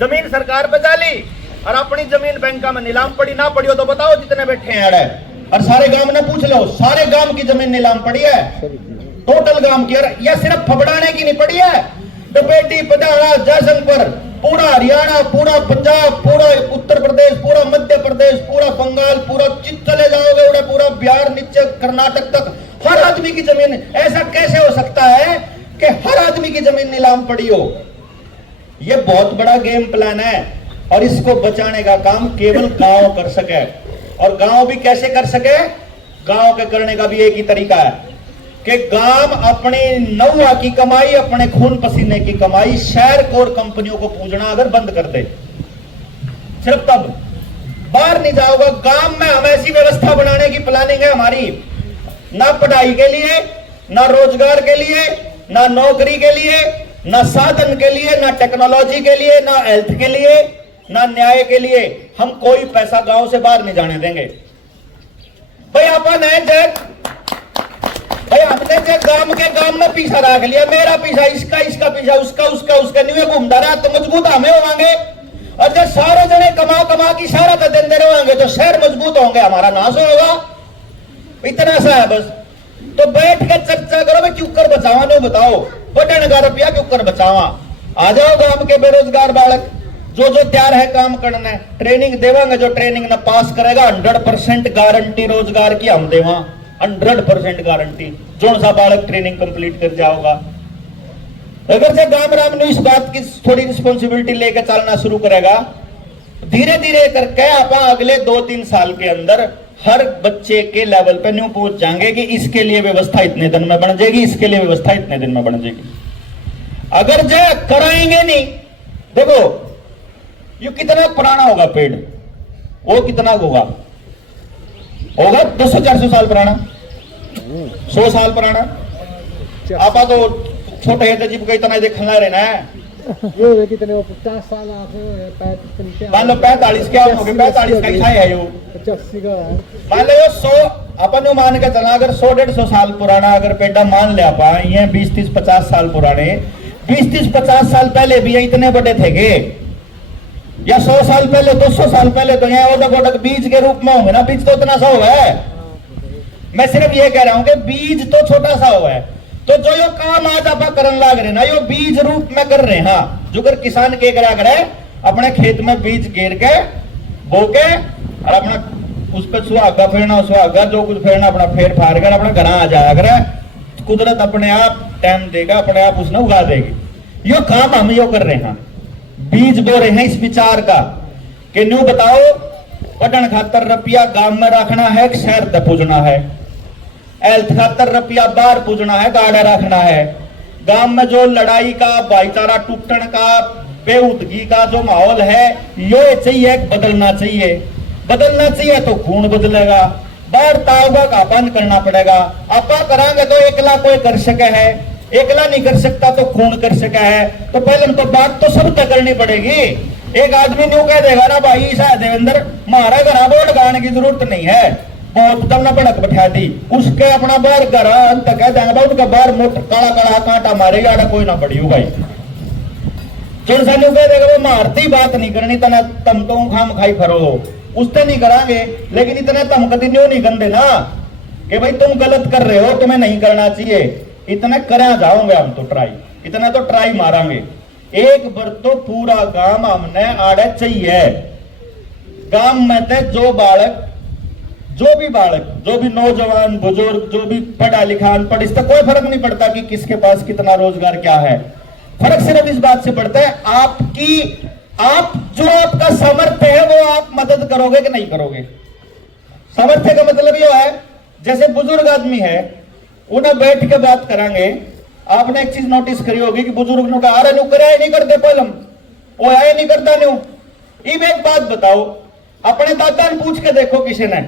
जमीन सरकार पे डाली और अपनी जमीन बैंका में नीलाम पड़ी ना पड़ी हो तो बताओ जितने बैठे हैं अड़े। और सारे गांव ने पूछ लो, सारे गांव की जमीन नीलाम पड़ी है, टोटल गांव की। और यह सिर्फ फबड़ाने की नहीं पड़ी है, तो बेटी पटाना जयशंकर, पूरा हरियाणा, पूरा पंजाब, पूरा उत्तर प्रदेश, पूरा मध्य प्रदेश, पूरा बंगाल, पूरा चले जाओगे उड़े, पूरा बिहार नीचे कर्नाटक तक हर आदमी की जमीन। ऐसा कैसे हो सकता है कि हर आदमी की जमीन नीलाम पड़ी हो? यह बहुत बड़ा गेम प्लान है और इसको बचाने का काम केवल गांव कर सके। और गांव भी कैसे कर सके? गांव के करने का भी एक ही तरीका है कि गांव अपनी नौआ की कमाई, अपने खून पसीने की कमाई शहर को और कंपनियों को पूजना अगर बंद कर दे, सिर्फ तब बाहर नहीं जाओगे। गांव में हम ऐसी व्यवस्था बनाने की प्लानिंग है हमारी, ना पढ़ाई के लिए, ना रोजगार के लिए, ना नौकरी के लिए, ना साधन के लिए, ना टेक्नोलॉजी के लिए, ना हेल्थ के लिए, ना न्याय के लिए। हम कोई पैसा गांव से बाहर नहीं जाने देंगे। भाई अपन है जय, भाई हमने जो गांव में पीछा रख लिया, मेरा पीछा, इसका पीछा, उसका नहीं घूमता रहा तो मजबूत हमें होंगे। और जब सारे जने कमा की सारा तो दिन दे रहेंगे तो शहर मजबूत होंगे, हमारा नाश होगा। इतना सा है बस। तो बैठ के चर्चा करो भाई क्यों कर बचावा, नहीं बताओ बटन का रुपया क्यों कर बचावा। आ जाओ गांव के बेरोजगार बालक जो तैयार है काम करना, ट्रेनिंग देवांगे। जो ट्रेनिंग ना पास करेगा 100% गारंटी रोजगार की हम देवा, 100% गारंटी। जो सा बालक ट्रेनिंग कंप्लीट कर जाओगा, अगर से गांव राम ने इस बात की थोड़ी रिस्पॉन्सिबिलिटी लेकर चलना शुरू करेगा, धीरे धीरे करके आप अगले 2-3 साल के अंदर हर बच्चे के लेवल पे न्यू पहुंच जाएंगे कि इसके लिए व्यवस्था इतने दिन में बन जाएगी, इसके लिए व्यवस्था इतने दिन में बन जाएगी। अगर जो कराएंगे नहीं, देखो ये कितना पुराना होगा पेड़, वो कितना होगा 200-400 साल पुराना, 100 साल पुराना। आप तो छोटे है जीव का इतना देखना रहना है, ये कितने 50 साल मान लो 45 क्या हो गए, 45 का है यो 85 का है। मान लो 100 अपन मान के चला, अगर 100-150 साल पुराना अगर पेड़ा मान ले आप, ये 20-30-50 साल पुराने, 20-30-50 साल पहले भी ये इतने बड़े थे गे, या 100 साल पहले, 200 साल पहले तो यहाँ ओडक बीज के रूप में होंगे ना। बीज तो इतना सा हुआ है, मैं सिर्फ ये कह रहा हूं कि बीज तो छोटा सा हुआ है। तो जो यो काम आज आप करन लाग रहे ना, यो बीज रूप में कर रहे हैं। जो कर किसान के करा करे, अपने खेत में बीज गिर के बो के और अपना उस पर सुहागा फेरना, सुहागा जो कुछ फेरना अपना फेर फार कर अपना घर आ जाया करे। कुदरत अपने आप टाइम देगा, अपने आप उसने उगा देगी। यो काम हम यो कर रहे हैं, बीज बो रहे हैं इस विचार का कि न्यू बताओ पटन खातर रुपया गांव में रखना है, शहर तक पूजना है। हेल्थ खातर रुपया बाहर पूजना है, गाड़ा रखना है। गांव में जो लड़ाई का, भाईचारा टूटन का, बेउदगी का जो माहौल है, ये चाहिए बदलना चाहिए। बदलना चाहिए तो खून बदलेगा, बाहर ताउबा का बंद करना पड़ेगा। आपा करांगे तो एकला कोई कर सके है, एकला नहीं कर सकता तो खून कर सका है। तो पहले तो बात तो सब तक करनी पड़ेगी। एक आदमी न्यू कह देगा ना भाई ईसा देवेंद्र मारा घर बोर्ड गाने की जरूरत नहीं है, बहुत दमना भड़क बैठा दी, उसके अपना बाहर घर अंत कह देंगे उनका बाहर मोटर काला काला कांटा मारे यार कोई ना पड़ी हो भाई। चुन सा न्यू कह देगा वो मारती बात नहीं करनी, तना तम तो खाम खाई फरो, उससे नहीं करांगे। लेकिन इतने तम कभी न्यू नहीं कर देना कि भाई तुम गलत कर रहे हो, तुम्हें नहीं करना चाहिए। इतना करा जाओगे हम तो ट्राई, इतना तो ट्राई मारांगे। एक बार तो पूरा गांव हमने आड़े चाहिए। गांव में थे जो बालक, जो भी नौजवान बुजुर्ग, जो भी पढ़ा लिखा अनपढ़, इससे कोई फर्क नहीं पड़ता कि किसके पास कितना रोजगार क्या है। फर्क सिर्फ इस बात से पड़ता है आप जो आपका सामर्थ्य है वो आप मदद करोगे कि नहीं करोगे। सामर्थ्य का मतलब यह है, जैसे बुजुर्ग आदमी है उन्हें बैठ के बात करांगे। आपने एक चीज नोटिस करी होगी कि बुजुर्ग ने कहा अरे नु कराया नहीं करते पहले वो आया नहीं करता न्यू। इब एक बात बताओ, अपने दादा ने पूछ के देखो किसी ने,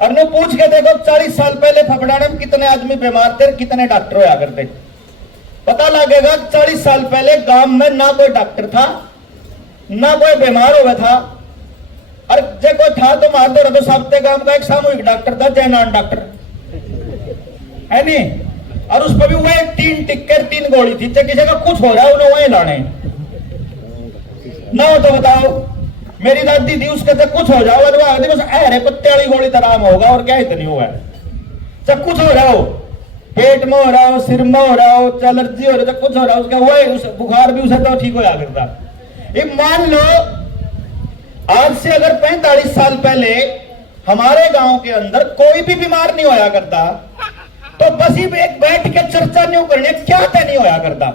और नु पूछ के देखो 40 साल पहले फफड़ाने में कितने आदमी बीमार थे, कितने डॉक्टर होया करते। पता लगेगा 40 साल पहले गांव में ना कोई डॉक्टर था, ना कोई बीमार हुआ था, और जो कोई था तो मार दो तो सबते गांव का एक सामूहिक डॉक्टर था, जयनारायण डॉक्टर है नहीं। और उस पर भी वही 3 टिक्कर 3 गोली थी, किसी का कुछ हो रहा है उन्हें वही लाने। ना हो तो बताओ। मेरी दादी थी, उसके से कुछ हो जाओ, बस अरे कुत्ते वाली गोली तरह होगा, और क्या इतनी हुआ है। चाहे कुछ हो रहा हो, पेट में हो रहा हो, सिर में हो रहा हो, एलर्जी हो रहा हो, कुछ हो रहा हो, उसका वो उस बुखार भी उसे तो ठीक हो जाया करता। ये मान लो आज से अगर 45 साल पहले हमारे गांव के अंदर कोई भी बीमार नहीं होया करता, तो बस ही एक बैठ के चर्चा नहीं करनी, क्या तय नहीं होया करता।